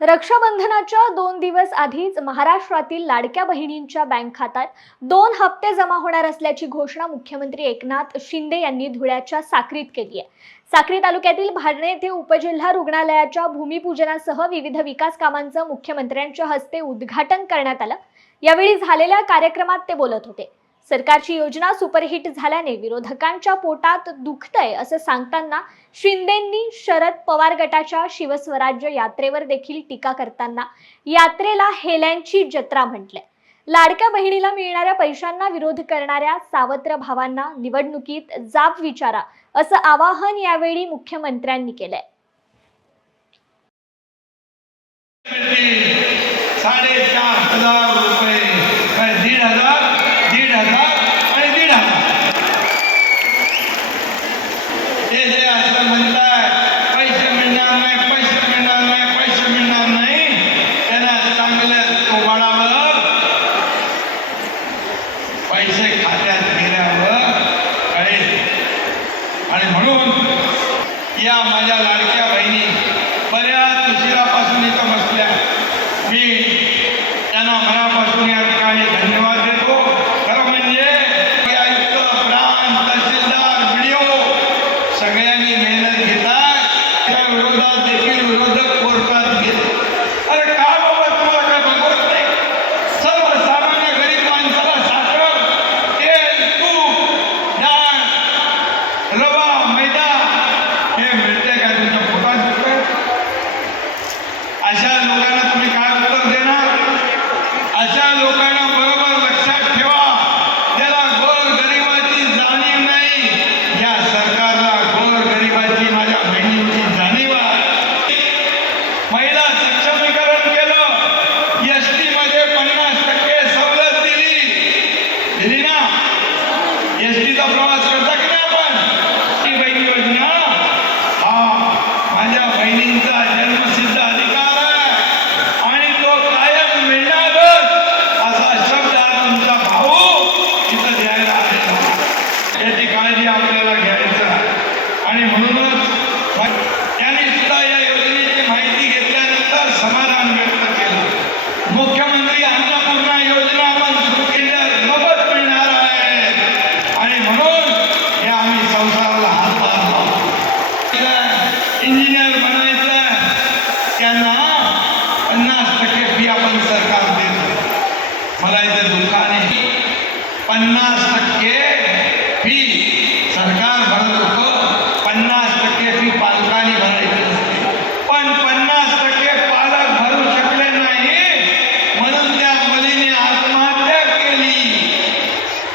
रक्षाबंधनाच्या 2 दिवस आधीच महाराष्ट्रातील लाडक्या बहिणींच्या बँक खात्यात 2 हप्ते जमा होणार असल्याची घोषणा मुख्यमंत्री एकनाथ शिंदे यांनी धुळ्याच्या साक्रीत केली आहे। साक्री तालुक्यातील भाडणे येथे उपजिल्हा रुग्णालयाच्या भूमिपूजनासह विविध विकास कामांचं मुख्यमंत्र्यांच्या हस्ते उद्घाटन करण्यात आलं। यावेळी झालेल्या कार्यक्रमात ते बोलत होते। सरकारची योजना सुपरहिट झाल्याने विरोधकांच्या पोटात दुखतंय असं सांगताना शिंदेंनी शरद पवार गटाच्या शिवस्वराज्य यात्रेवर देखील टीका करताना यात्रेला हेल्यांची जत्रा म्हटले। लाडक्या बहिणीला मिळणाऱ्या पैशांना विरोध करणाऱ्या सावत्र भावांना निवडणुकीत जाब विचारा असं आवाहन यावेळी मुख्यमंत्र्यांनी केलंय। 4,500 रुपये 1,500 आणि 1,500 ते जे असं म्हणतात पैसे मिळणार नाही त्यांना चांगलं कोबाडावर पैसे खात्यात गेल्यावर कळेल। आणि म्हणून या माझ्या लाडक्या बहिणी बऱ्याच उशिरापासून इथं बसल्या, मी त्यांना मनापासून या ठिकाणी धन्यवाद देतो। खरं म्हणजे आयुक्त, प्रांत, तहसीलदार, व्हिडिओ सगळ्यांनी मेहनत घेतात। त्या विरोधात देखील विरोधक कोर्टात गेले। अरे काय बाबा, तुम्हाला काय बघवत नाही? सर्वसामान्य गरीब माणसाला साखर, तेल, तूप, डाळ, रवा, मैदा हे मिळते का? तुमच्या पोटात दुखतंय? अशा लोकांना तुम्ही काय उत्तर देणार? अशा लोकांना बरोबर लक्षात ठेवा, त्याला गोरगरिबाची जाणीव नाही। या सरकारला गोरगरिबाची, माझ्या बहिणींची जाणीव आहे। महिला सक्षमीकरण केलं, एसटी मध्ये 50% सवलत दिली ना? एसटीचा प्रवास करता की नाही आपण? ही बहीण योजना हा माझ्या बहिणींचा